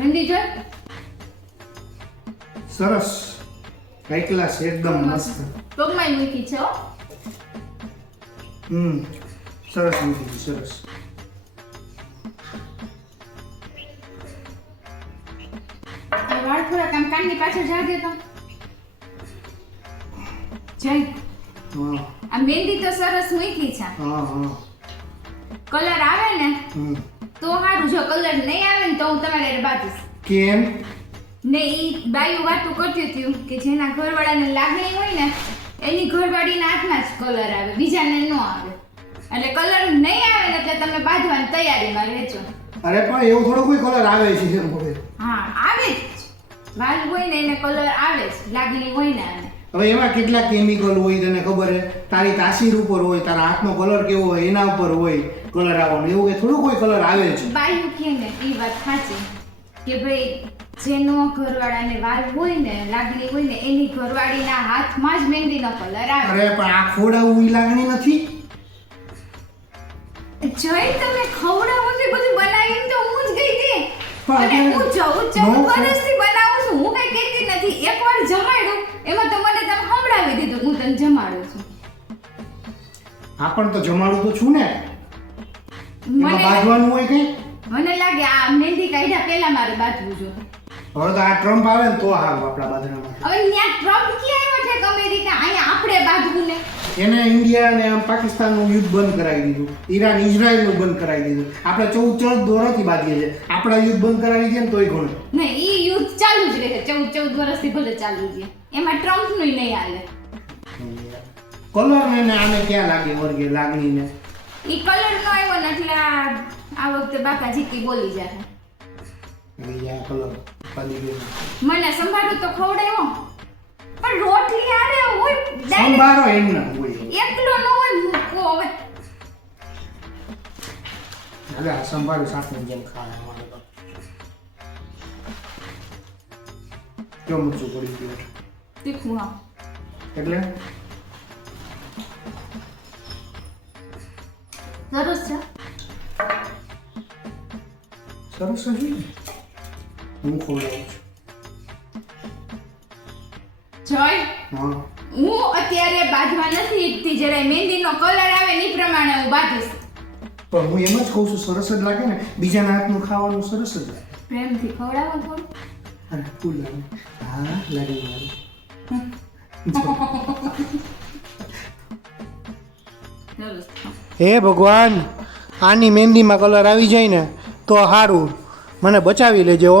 મહેંદી જોઈ સરસ high class એકદમ મસ્ત પગમાં મૂકી છે હો સરસ મૂકી સરસ આ વાળ થોડા કામ કાનની પાછળ જા દે તો જય હા આ મહેંદી તો સરસ મૂકી છે હા હા કલર આવે ને તો સારું જો કલર નહીં આવે ને તો હું તમારે બાજીશ કેમ ને ઈ બાયું વાતું કરતી હતી કે જેના ઘરવાળાને લાગણી હોય ને એની ઘરવાળીના હાથમાં જ કલર આવે બીજાને ન આવે એટલે કલર નહીં આવે ને એટલે તમે બાંધવાની તૈયારીમાં રહેજો અરે પણ એવું થોડો કોઈ કલર આવે છે એમ હવે હા આવે જ વાલ હોય ને એને કલર આવે જ લાગણી હોય ને આને હવે એમાં કેટલા કેમિકલ હોય તને ખબર છે તારી તાસીર ઉપર હોય તારા હાથનો કલર કેવો હોય એના ઉપર હોય કલર આવવાનો એવું કે થોડું કોઈ કલર આવે છે બાયું કે ને એ વાત સાચી કે ભાઈ જેનો ઘરવાળાને વાલ હોય ને લાગણી હોય ને એની ઘરવાળીના હાથમાં જ મહેંદીનો કલર આવે અરે પણ આ ખોડાવું ઈ લાગણી નથી જય તમે ખવડાવો છે બધું બનાવીને તો હું જ ગઈ હતી પણ અને હું 14 નો વર્ષથી બનાવું છું હું કઈ કહેતી નથી એકવાર જમાડ્યું એમાં તો મને તમે સંભળાવી દીધું હું તને જમાડું છું હા પણ તો જમાડું તો છું ને એમાં બાંધવાનું હોય કઈ મને લાગે આ મહેંદી કાઢ્યા પહેલા મારે બાંધવું જોઈએ હવે તો આ ટ્રમ્પ આવે ને તો હારું આપણા બાંધણામાં હવે ત્યાં ટ્રમ્પ ક્યાં આવ્યો છે અમેરિકા અહીંયા આપણે બાંધવું ને એને ઇન્ડિયા અને પાકિસ્તાનનું યુદ્ધ બંધ કરાવી દીધું ઈરાન ઇઝરાયલનું બંધ કરાવી દીધું આપણે 14 દોરાથી બાંધીએ છીએ આપણા યુદ્ધ બંધ કરાવી દે ને તોય ઘણું નહીં ઈ યુદ્ધ ચાલુ જ રહે 14 વર્ષથી ભલે ચાલુ છે એમાં ટ્રમ્પનું નહીં હાલે કલર ને આને ક્યાં લાગે વર્ગે લાગણીને ઈ કલર નો આવ્યો ને એટલે આ વખતે બાપા જીતી બોલી જાય યા કલર પાડી ગયો મને સંભાળું તો ખવડાવ્યો પણ રોટલી આરે હોય સંભારો એમ ના હોય એકલો ન હોય મૂકો હવે હવે આ સંભારો સાથે જેમ ખાવા અમારે તો કેમ મરચું પડી ગયું તીખું હા એટલે સરસ છે સરસ જ હોય ને. હું ખવડાવું છું જય હા હું અત્યારે બાંધવા નથી ઈચ્છતી જરાય મહેંદીનો કલર આવે ને ઈ પ્રમાણે હું બાંધીશ પણ હું એમ જ કહું છું સરસ જ લાગે ને બીજાના હાથનું ખાવાનું સરસ જ લાગે પ્રેમથી ખવડાવો થોડું અને ફૂલ લાગે હા લાગે સરસ હે ભગવાન આની મહેંદીમાં કલર આવી જાય ને તો સારું મને બચાવી લેજો